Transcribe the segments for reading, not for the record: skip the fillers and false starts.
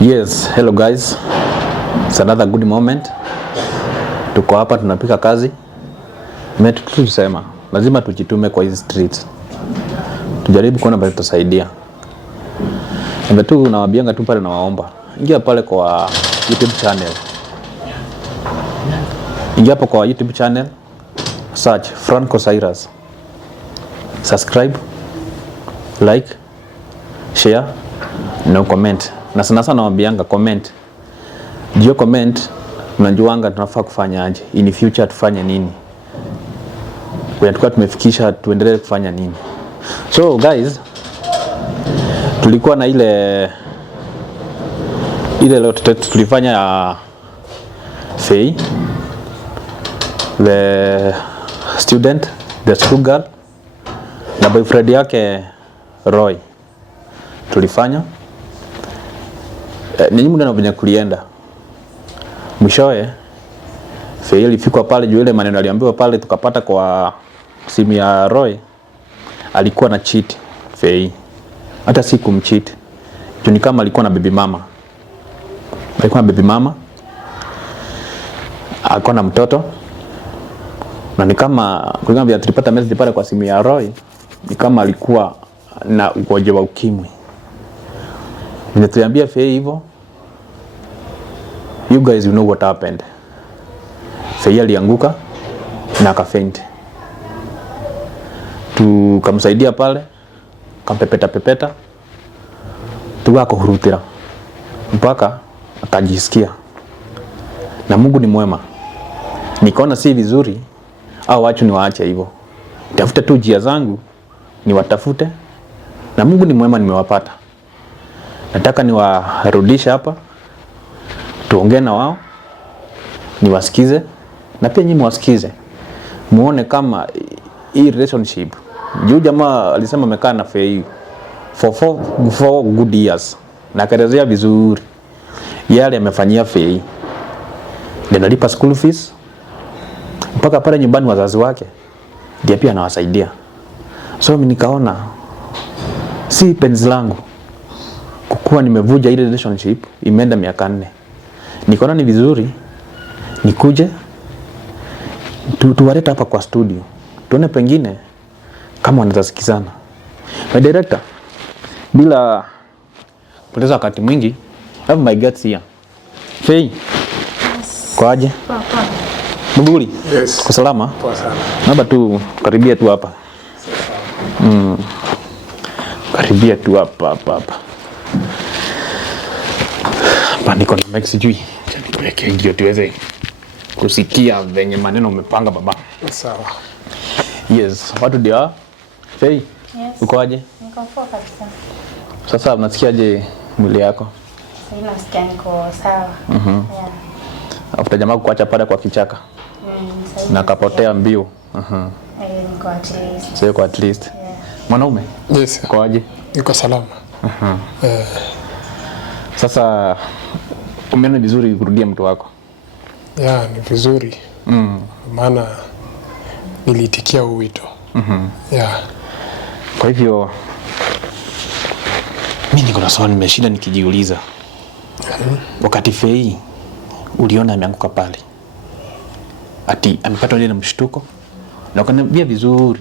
Yes, hello guys. It's another good moment. Tuko hapa tunapika kazi. Tusema lazima tujitume kwa hizi streets. Tujaribu kuona bado tutasaidia. Ndio tu nawaambianga tu pale, nawaomba. Ingia pale kwa YouTube channel. Ingia hapo kwa YouTube channel. Search Franco Cyrus. Subscribe, like, share na comment. Na sana nawaambianga comment. Jio comment unajuanga tunafaa kufanya aje. In future tufanye nini? Kwa tukua tumefikisha tuendelee kufanya nini. So guys, tulikuwa na ile leo tulifanya ya Faye, the student, the school girl, na boyfriend yake Roy. Tulifanya ninyi mwana venye kulienda. Mwishowe Faye ilifika pale juu ile maneno aliambiwa pale, tukapata kwa simu ya Roy alikuwa na cheat Faye. Hata si kumcheat. Ni kama alikuwa na baby mama. Alikuwa na baby mama. Alikuwa na mtoto. Na ni kama kulingana vile tulipata message pale kwa simu ya Roy, ni kama alikuwa na ugonjwa wa ukimwi. Niliambia Faye hivyo. You guys you know what happened. Faye alianguka na akafaint. Tukamsaidia pale, kampepeta tuwako hurutira mpaka akajisikia. Na Mungu ni mwema. Nikaona si vizuri au wachu niwaache hivyo. Tafuta tu njia zangu niwatafute, na Mungu ni mwema, nimewapata. Nataka niwarudishe hapa, tuongee na wao, niwasikize, na pia nyinyi mwasikize. Muone kama hii relationship. Juu jamaa alisema amekaa na Faye for 4 good years. Na kaelezea vizuri yale amefanyia Faye. Ndio analipa school fees. Mpaka pale nyumbani wazazi wake ndio pia anawasaidia. So mimi nikaona si penzi langu kukuwa nimevuja ile relationship imeenda miaka 4. Nikaona ni vizuri nikuje tuwaleta hapa kwa studio. Tuone pengine kama wanatasikizana. My director, bila kupoteza wakati mwingi, have my guts here. Faye. Yes. Kwaje? Poa. Mbuli? Yes. Kwa salama? Poa sana. Naomba tu karibia tu hapa. Karibia tu hapa. Hapa niko na mic sijui. Niweke ndio tuweze kusikia venye maneno umepanga baba. Sawa. Yes, watu dia. Faye. Yes. Uko aje? Niko poa kabisa. Sasa unasikiaje mwili yako? Sasa nasikia niko sawa. Yeah. After jamaa kuacha pale kwa kichaka. Na kapotea mbio. Niko at least. Sio kwa at least. Yeah. Mwanaume? Yes. Uko aje? Niko salama. Sasa umeona vizuri kurudia mtu wako? Yeah, ni vizuri. Maana nilitikia wito. Yeah. Kwa hivyo mimi niko na swali nimeshinda nikijiuliza. Wakati Faye uliona ameanguka pale, ati amepata ile mshtuko, na ukaniambia vizuri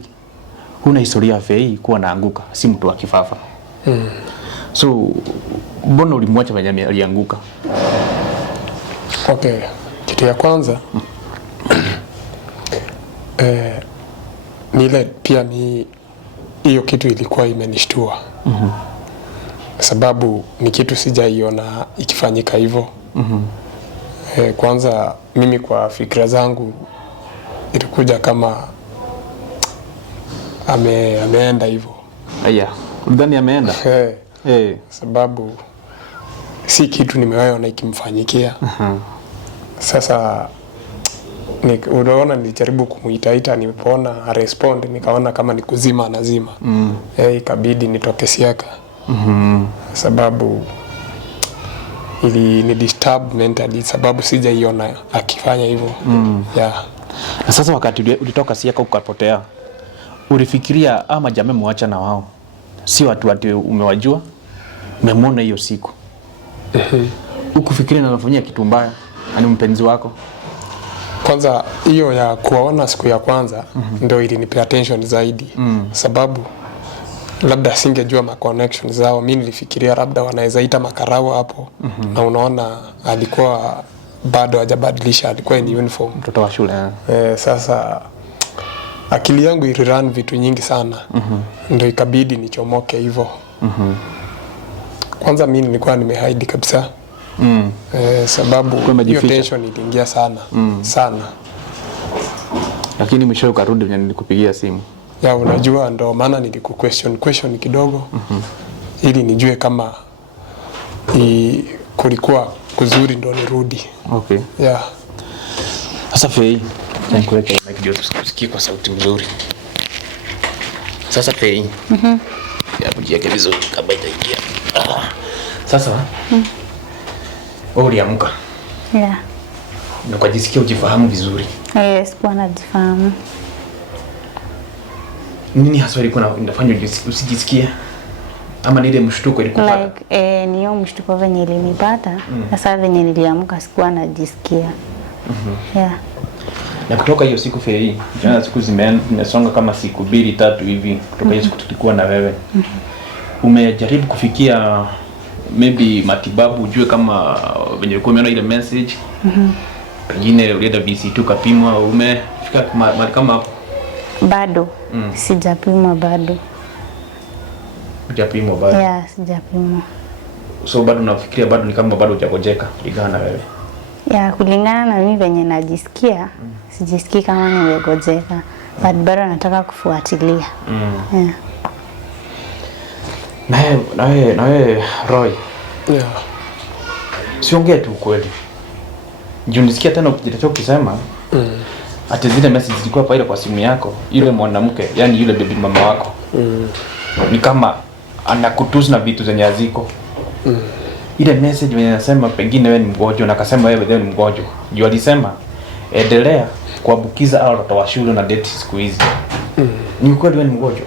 huna historia ya Faye kuwa naanguka, si mtu wa kifafa. So mbona ulimwacha venye alianguka? Okay. Kitu ya kwanza nile pia ni hiyo kitu ilikuwa imenishtua. Sababu ni kitu sijaiona ikifanyika hivyo. Kwanza mimi kwa fikra zangu ilikuja kama ameenda hivyo. Aya, ndani ameenda? Sababu si kitu nimewaona ikimfanyikia. Sasa unaona nilijaribu kumuitaita, nimeona respond, nikaona kama ni kuzima anazima. Ikabidi nitoke siaka. Sababu ili ni disturb mentally, sababu sijaiona akifanya hivyo. Yeah. Na sasa wakati ulitoka siaka ukapotea, ulifikiria ama jamaa muacha na wao? Si watu umewajua? Umemwona hiyo siku? Ukufikiri na unafanyia kitu mbaya ani mpenzi wako? Kwanza hiyo ya kuwaona siku ya kwanza ndio ilinipea attention zaidi. Sababu labda singejua ma connection zao. Mimi nilifikiria labda wanaweza ita makarao hapo. Na unaona alikuwa bado hajabadilisha, alikuwa in uniform, Mtoto wa shule. Sasa akili yangu ilirun vitu nyingi sana. Ndio ikabidi nichomoke hivyo. Kwanza mimi nilikuwa nimehide kabisa. Sababu hiyo tension iliingia sana. Sana. Lakini mwisho ukarudi na nilikupigia simu. Ya unajua ndo maana nilikuquestion kidogo. Ili nijue kama kulikuwa kuzuri ndo nirudi. Okay. Yeah. Sasa Fei, nikuweka mic ndio tusikie kwa sauti nzuri. Sasa Fei. Ya kujiweka vizuri kabla itaingia. Sasa wewe uliamka. Yeah. Na kujisikia ujifahamu vizuri. Yes, bwana jifahamu. Nini hasa ilikuwa inafanya usijisikie? Ama ni ile mshtuko ilikupata? Like ni hiyo mshtuko venye ilinipata. Sasa venye niliamka sikuwa najisikia. Yeah. Na kutoka hiyo siku Fei, jana siku zimesonga kama siku 2-3 hivi kutoka hiyo siku tulikuwa na wewe. Umejaribu kufikia maybe matibabu ujue kama venye ulikuwa umeona ile message? Pengine ulienda VC2 kapimwa, umefika mahali kama hapo? Bado. Sijapimwa bado. Hujapimwa bado? Yeah, sijapimwa. So bado unafikiria bado ni kama bado hujagojeka kulingana na wewe? Yeah, kulingana na mimi venye najisikia, sijisikii kama nimegojeka. But bado nataka kufuatilia. Yeah. Na wewe Roy. Yeah. Siongee tu kweli. Juu nisikia tena ukijitetea ukisema ati zile message zilikuwa pale kwa simu yako, yule mwanamke, yani yule baby mama wako. Ni kama anakutusi na vitu zenye haziko. Ile message inasema pengine wewe ni mgonjwa na akasema wewe ni mgonjwa. Juu alisema endelea kuambukiza hao watoto wa shule na date siku hizi. Ni kweli wewe ni mgonjwa?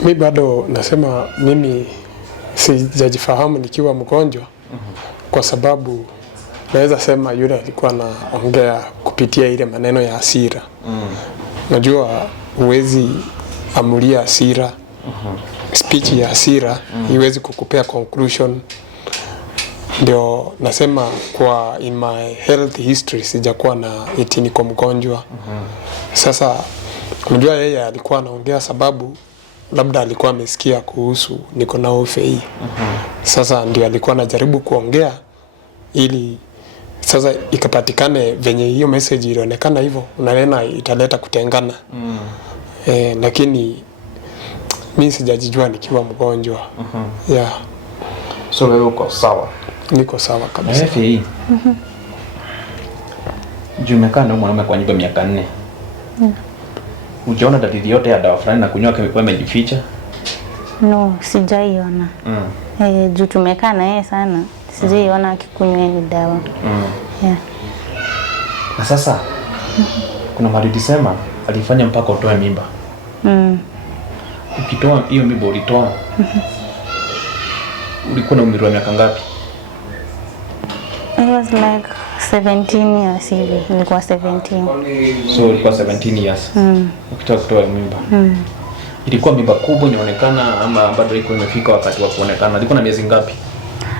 Mimi bado nasema mimi sijajifahamu nikiwa mgonjwa. Kwa sababu naweza sema yule alikuwa anaongea kupitia ile maneno ya hasira. Najua huwezi amulia hasira. Speech ya hasira iwezi kukupea conclusion. Ndio nasema kwa in my health history sijakuwa na eti niko mgonjwa. Sasa unajua yeye alikuwa anaongea sababu labda alikuwa amesikia kuhusu niko na Fei. Sasa ndio alikuwa anajaribu kuongea ili sasa ikapatikane venye hiyo message ilionekana hivyo, unaona italeta kutengana. Lakini mimi sijajijua nikiwa mgonjwa. Yeah. So wewe uko sawa? Niko sawa kabisa. Fei. Umekaa na mwanaume kwa nyumba miaka 4. Ujaona dalili yote ya dawa fulani na kunywa kemikali imejificha? No, sijaiona. Juu tumekaa na yeye sana. Sijaiona akikunywa ni dawa. Yeah. Na sasa kuna mahali sema alifanya mpaka utoe mimba. Ukitoa hiyo mimba ulitoa. Ulikuwa na umri wa miaka ngapi? It was like 17 years hivi. Nilikuwa 17. So ulikuwa 17 years. Ukitaka kutoa mimba. Ilikuwa mimba kubwa inaonekana ama bado iko imefika wakati wa kuonekana? Ilikuwa na miezi ngapi?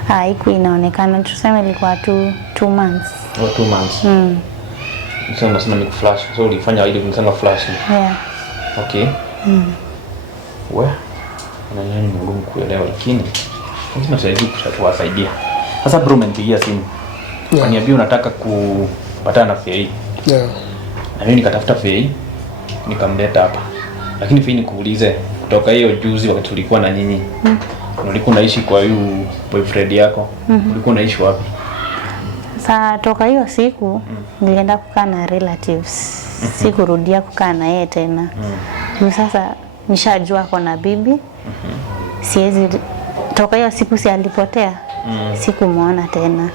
Haikuwa inaonekana, tuseme ilikuwa 2 months. 2 months. Sasa unasema ni flash. So ulifanya ile unasema flash. Yeah. Okay. Wewe na nini ngumu kuelewa lakini lazima tuwasaidia. Sasa bro umenipigia simu. Kaniambia unataka kupatana na Fei. Yeah. Na mimi nikatafuta Fei nikamleta hapa. Lakini Fei nikuulize kutoka hiyo juzi wakati tulikuwa na nyinyi. Ulikuwa unaishi kwa huyu boyfriend yako? Ulikuwa unaishi wapi? Sasa toka hiyo siku nilienda kukaa na relatives. Sikurudia kukaa na yeye tena. Sasa nishajua kuna bibi. Siwezi toka hiyo siku si alipotea. Sikumuona tena.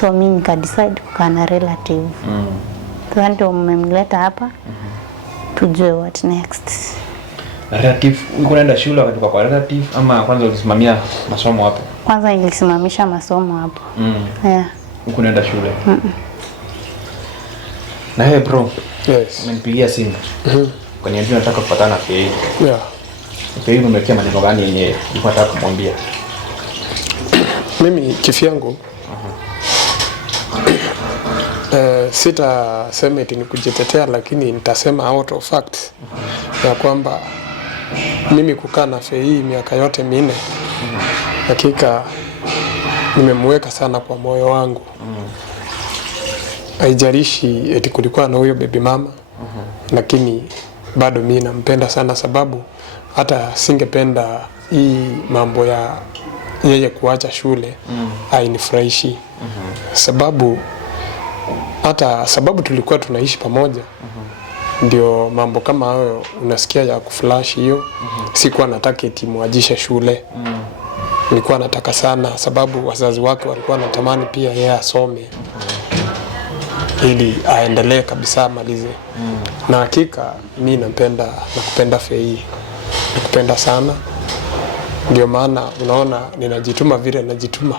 So mimi nikadecide kukaa na relative. Sasa ndio mmemleta hapa. Tujue what next. Relative, ulikuwa unaenda shule wakati kwa relative ama kwanza ulisimamia masomo hapo? Kwanza nilisimamisha masomo hapo. Yeah. Huko naenda shule. Na hey bro. Yes. Umenipigia simu. Kaniambia nataka kupatana na Fei. Yeah. Fei umemwekea maneno gani yenye ulikuwa unataka kumwambia? Mimi kifyangu sitasema eti ni kujitetea, lakini nitasema out of fact ya kwamba mimi kukaa na Fei miaka yote 4 hakika nimemweka sana kwa moyo wangu. Haijalishi eti kulikuwa na huyo baby mama, lakini bado mimi nampenda sana, sababu hata singependa hii mambo ya yeye kuacha shule hainifurahishi. Sababu tulikuwa tunaishi pamoja. Ndio mambo kama hayo unasikia ya kuflash hiyo. Sikuwa nataka eti muajishe shule. Nilikuwa nataka sana, sababu wazazi wake walikuwa natamani pia yeye asome. Ili aendelee kabisa amalize. Na hakika mimi nakupenda Fei. Nakupenda sana. Ndio maana unaona ninajituma vile najituma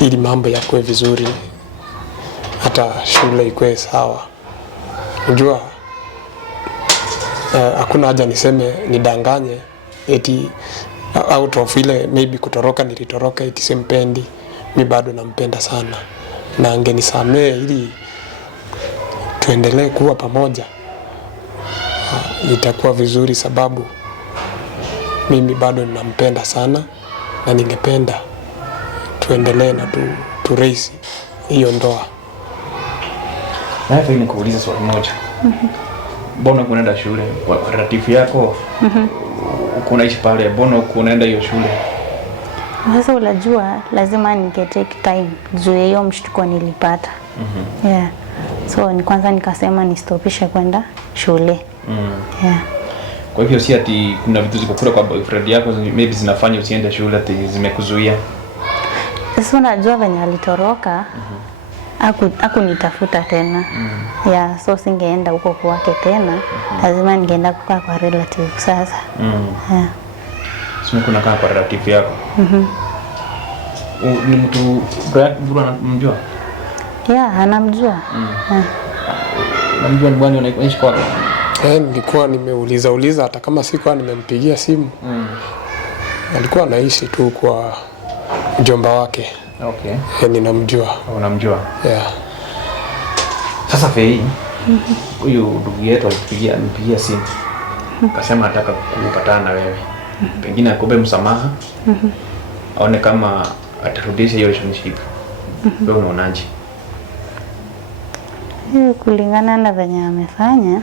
ili mambo yakuwe vizuri, hata shule ikuwe sawa. Unajua hakuna haja niseme nidanganye eti out of ile maybe kutoroka nilitoroka eti simpendi. Mimi bado nampenda sana, na angenisamee ili tuendelee kuwa pamoja, itakuwa vizuri, sababu mimi bado ninampenda sana na ningependa tuendelee na raise hiyo ndoa. Na hivi nikuuliza swali moja. Mbona unaenda shule? Ratifu yako unaishi pale, mbona unaenda hiyo shule? Sasa unajua lazima take time juu hiyo mshtuko nilipata. Yeah. So ni kwanza nikasema nistopishe kwenda shule. Yeah. Kwa hivyo si ati kuna vitu ziko kula kwa boyfriend yako maybe zinafanya usiende shule ati zimekuzuia. Sasa unajua venye alitoroka, hakunitafuta tena. Yeah, so singeenda huko kwake tena. Lazima ningeenda kukaa kwa relative sasa. Yeah. Sio kuna kaa kwa relative yako. Ni mtu anamjua? Yeah, anamjua. Anamjua ni bwana unaishi kwako? Nilikuwa nimeuliza hata kama sikuwa nimempigia simu. Alikuwa anaishi tu kwa mjomba wake. Okay. Ninamjua. Unamjua? Yeah. Sasa Fei, huyu ndugu yetu alipigia simu. Akasema nataka kupatana na wewe. Pengine akupe msamaha. Aone kama atarudisha hiyo relationship. Wewe unaonaje? Kulingana na venye amefanya,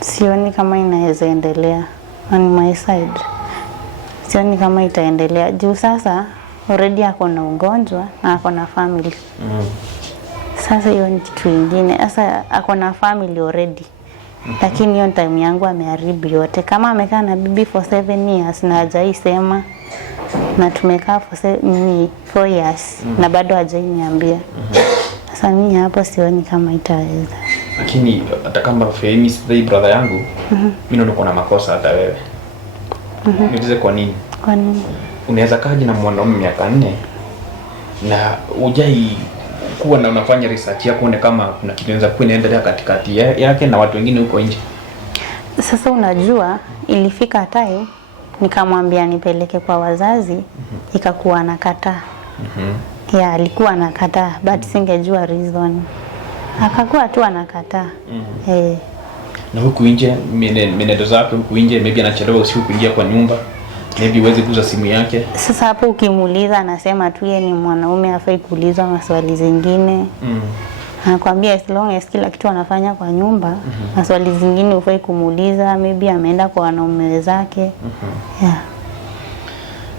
sioni kama inaweza endelea. On my side, sioni kama itaendelea. Juu sasa already ako na ugonjwa na ako na family. Sasa hiyo ni kitu kingine. Sasa ako na family already. Lakini hiyo time yangu ameharibu yote. Kama amekaa na bibi for 7 years na hajaisema, na tumekaa for 4 years na bado hajainiambia. Sasa mimi hapo sioni kama itaweza. Lakini hata kama Fei si brother yangu, mimi naona kuna makosa hata wewe. Niulize kwa nini? Kwa nini? Unaweza kaje na mwanaume miaka 4 na hujai kuwa na unafanya research yako kuone kama kuna kitu kinaweza kuendelea katikati yake na watu wengine huko nje? Sasa unajua ilifika time nikamwambia nipeleke kwa wazazi, ikakuwa anakataa. Yeah, alikuwa anakataa, but singejua reason. Akakuwa tu anakataa. Na huku nje menendo zake huku nje maybe anachelewa usiku kuingia kwa nyumba. Maybe uweze kuuza simu yake. Sasa hapo ukimuuliza anasema tu yeye ni mwanaume hafai kuulizwa maswali zingine. Anakuambia as long as kila kitu anafanya kwa nyumba, maswali zingine hufai kumuuliza, maybe ameenda kwa wanaume wenzake. Yeah.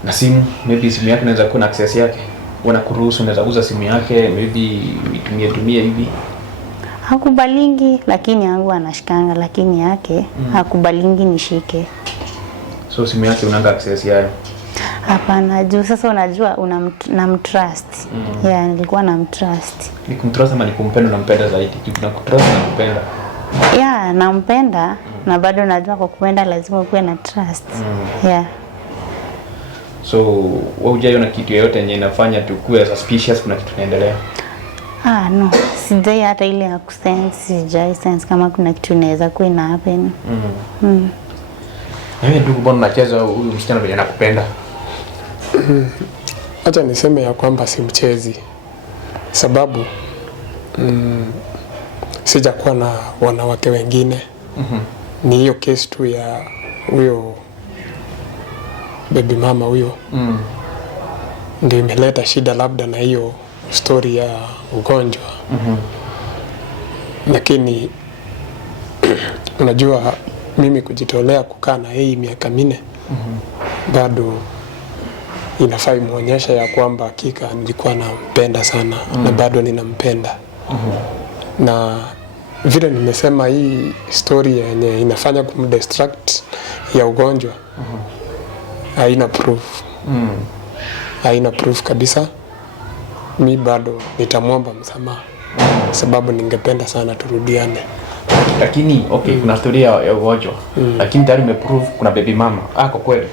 Na simu, maybe simu yake inaweza kuwa na access yake. Wanakuruhusu unaweza kuuza simu yake, maybe itumie hivi. Hakubalingi, lakini yangu anashikanga, lakini yake hakubalingi nishike. So simu yake unanga access yayo? Hapana, juu sasa unajua namtrust. Yeah, nilikuwa namtrust. Ni kumtrust ama ni kumpenda? Unampenda zaidi? Kuna kutrust na kupenda. Yeah, nampenda na bado najua kwa kupenda lazima uwe na trust. Yeah. So wewe hujaiona kitu yoyote yenye inafanya tukue suspicious kuna kitu kinaendelea? No, sijai hata ile ya kusense, sijai sense kama kuna kitu inaweza kuwa ina happen. Wewe ndugu, mbona unacheza huyu msichana vile anakupenda? Acha niseme ya kwamba si mchezi, sababu sijakuwa na wanawake wengine. Ni hiyo case tu ya huyo baby mama huyo ndio imeleta shida, labda na hiyo story ya ugonjwa. Lakini unajua mimi kujitolea kukaa na yeye miaka 4 bado inafaa imuonyesha ya kwamba hakika nilikuwa nampenda sana na bado ninampenda. Na vile nimesema, hii story yenye inafanya kumdistract ya ugonjwa haina proof. Haina proof kabisa. Mi bado nitamwomba msamaha sababu ningependa sana turudiane. Lakini okay, kuna story ya ugonjwa. Lakini tayari umeprove kuna baby mama. Kwa kweli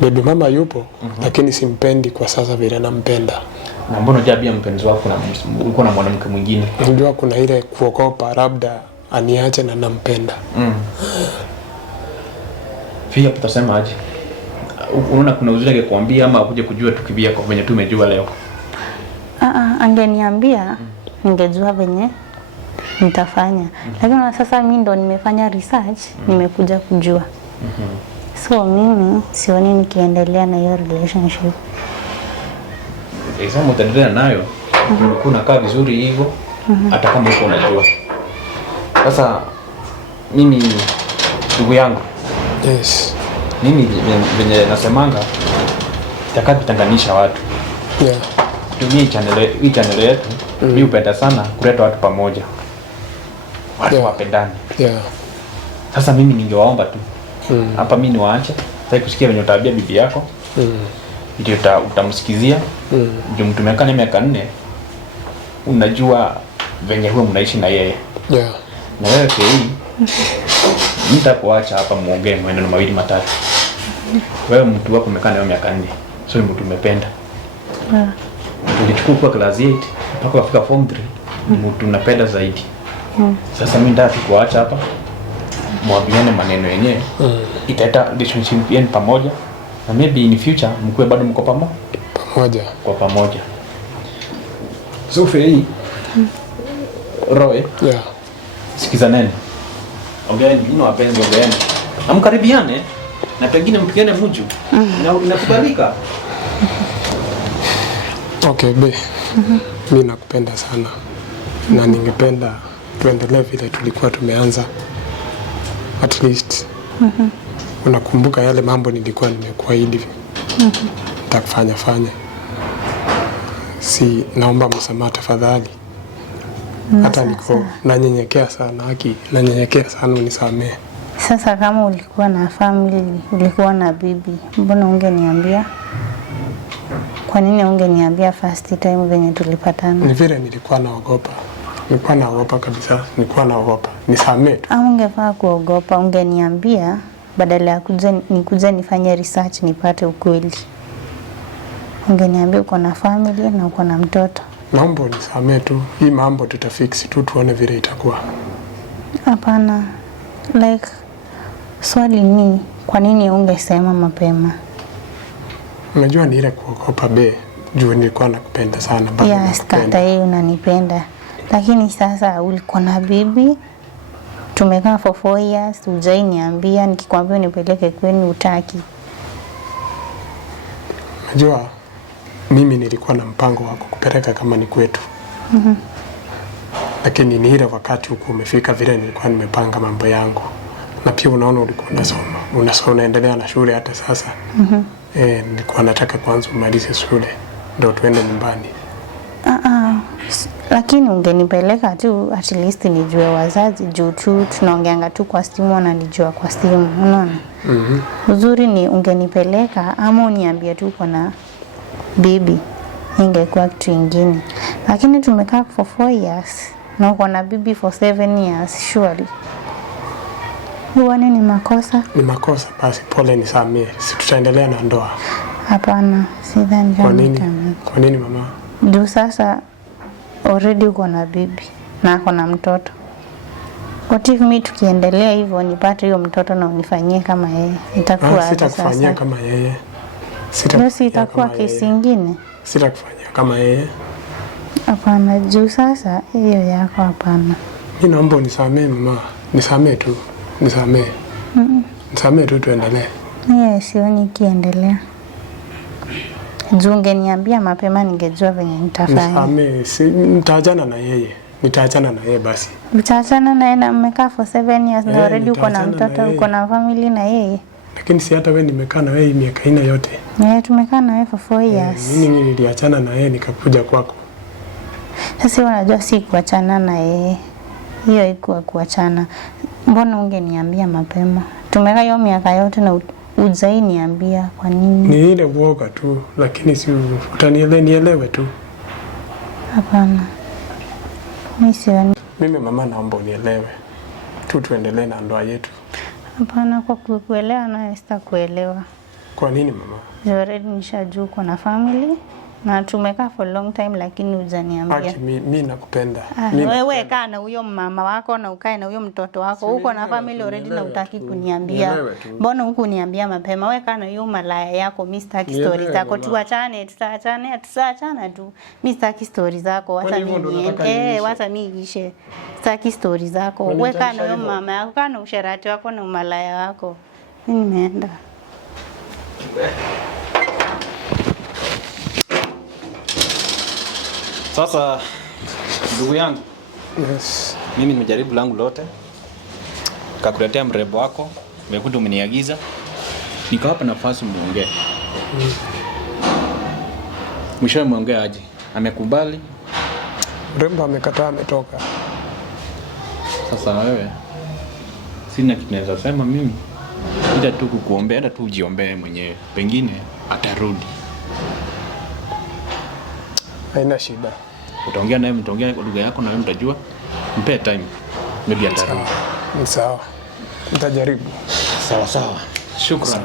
baby mama yupo, lakini simpendi kwa sasa vile nampenda. Na mbona hujabia mpenzi wako na ulikuwa na mwanamke mwingine? Unajua kuna ile kuogopa labda aniache na nampenda. Pia tutasema aje? Unaona kuna uzuri angekuambia ama akuje kujua tukibia kwa venye tumejua leo? Angeniambia ningejua venye nitafanya. Lakini sasa mimi ndo nimefanya research, nimekuja kujua. So mimi sioni nikiendelea na hiyo relationship. Exam utaendelea nayo, ulikuwa unakaa vizuri hivyo, hata kama uko unajua. Sasa mimi ndugu yangu, Yes. mimi venye nasemanga takavitanganisha watu. Yeah. Tumia hii channel yetu, mimi hupenda sana kuleta watu pamoja. Watu wapendane. Yeah. Sasa mimi ningewaomba tu hapa mimi niwaache. Sasa kusikia venye utaambia bibi yako. Ndio utamsikizia. Ndio mtu miaka 4 unajua venye huwa mnaishi na yeye. Yeah. Na wewe hii nitakuacha hapa muongee maneno mawili matatu. Wewe mtu wako umekaa naye miaka 4. So mtu umependa. Ulichukua kwa class 8 mpaka kufika form 3 ni mtu unapenda zaidi. Sasa mimi ndio kuacha hapa. Mwambiane maneno yenyewe. Italeta relationship yenu pamoja. Na maybe in future mkue bado mko pamoja. Kwa pamoja. So hii Roy. Yeah. Sikizaneni. Ongeeni, nyinyi wapenzi, ongeeni. Amkaribiane na pengine mpigane mju. Na inakubalika. Okay, mimi nakupenda sana. Na ningependa tuendelee vile tulikuwa tumeanza. At least unakumbuka yale mambo nilikuwa nimekuahidi. Nitakufanya. Si naomba msamaha tafadhali. Hata niko nanyenyekea sana, nanyenyekea sana, unisamehe. Sasa kama ulikuwa na family, ulikuwa na bibi, mbona ungeniambia? Kwa nini ungeniambia first time venye tulipatana? Ni vile nilikuwa naogopa. Nilikuwa naogopa kabisa. Nisamehe tu. Ungefaa kuogopa, ungeniambia badala ya kuja nifanye research nipate ukweli. Ungeniambia uko na family na uko na mtoto. Naomba unisamehe tu. Hii mambo tutafix tu, tuone vile itakuwa. Hapana. Like swali ni kwa nini ungesema mapema? Unajua ni ile kuogopa juu nilikuwa nakupenda sana. Yes, kata hii unanipenda. Lakini sasa ulikuwa na bibi. Tumekaa for 4 years, hujai niambia, nikikwambia nipeleke kwenu utaki. Unajua mimi nilikuwa na mpango wa kukupeleka kama ni kwetu. Lakini ni ile wakati huko umefika vile nilikuwa nimepanga mambo yangu. Na pia unaona ulikuwa unasoma, unaendelea na shule hata sasa. Nilikuwa nataka kwanza umalize shule ndio tuende nyumbani. Lakini ungenipeleka tu at least nijue wazazi, juu tu tunaongeanga tu kwa simu na nijua kwa simu, unaona? Uzuri ni ungenipeleka ama uniambie tu uko na bibi, ingekuwa kitu kingine. Lakini tumekaa for 4 years na uko na bibi for 7 years, surely huwa ni makosa? Ni makosa, basi pole, nisamehe. Si tutaendelea na ndoa. Hapana, sidhani Kwa kama nini? itamake. Kwa nini mama? Juu sasa already uko na bibi na ako na mtoto. What if mimi tukiendelea hivyo nipate hiyo mtoto na unifanyie kama yeye? Itakuwa aje Sitakufanyia sasa? kama yeye. Basi itakuwa kesi ingine. Sitakufanyia kama yeye. Hapana, juu sasa hiyo yako hapana. Mimi naomba unisamee mama. Nisamee tu. Nisamee. Nisamee tu tuendelee. Yeye sioni kiendelea. Juu ungeniambia mapema ningejua venye nitafanya. Nisamee. Nitaachana na yeye. Nitaachana na yeye basi. Utaachana naye na mmekaa for 7 years na already uko na mtoto, uko na family na yeye. Lakini si hata wewe nimekaa na wewe miaka 4 yote. Tumekaa na wewe for 4 years. Mimi niliachana na yeye nikakuja kwako. Sasa unajua si kuachana na yeye. Hiyo haikuwa kuachana. Mbona ungeniambia mapema? Tumekaa hiyo miaka yote na ujai niambia kwa nini? Ni ile uoga tu, lakini si nielewe tu. Hapana. Mimi sioni. Mimi mama, naomba unielewe tu, tuendelee na ndoa yetu. Hapana, kwa kuelewa na sitakuelewa. Kwa nini mama? Already nishajua uko na family na tumekaa for long time, lakini hujaniambia. Haki, mimi nakupenda. Wewe kaa na huyo mama wako na ukae na huyo mtoto wako. Uko na family already na utaki kuniambia. Mbona huku niambia mapema? Wewe kaa na hiyo malaya yako, mimi sitaki stories zako. Tutaachana tu. Mimi sitaki stories zako. Wacha mimi wacha mimi ishe. Sitaki stories zako. Wewe kaa na huyo mama yako, kaa na usherati wako na umalaya wako. Mimi nimeenda. Sasa ndugu yangu, Yes. mimi nimejaribu langu lote, kakuletea mrembo wako, umekuja umeniagiza, nikawapa nafasi muongee. Mwishowe muongee aje? Amekubali? Mrembo amekataa, ametoka. Sasa wewe, sina kitu naweza sema mimi, ila tu kukuombea, ila tu ujiombee mwenyewe, pengine atarudi. Haina shida. Utaongea naye, mtaongea lugha yako na wewe mtajua. Mpe time. Maybe atarudi. Ni sawa. Nitajaribu. Sawa. Shukrani.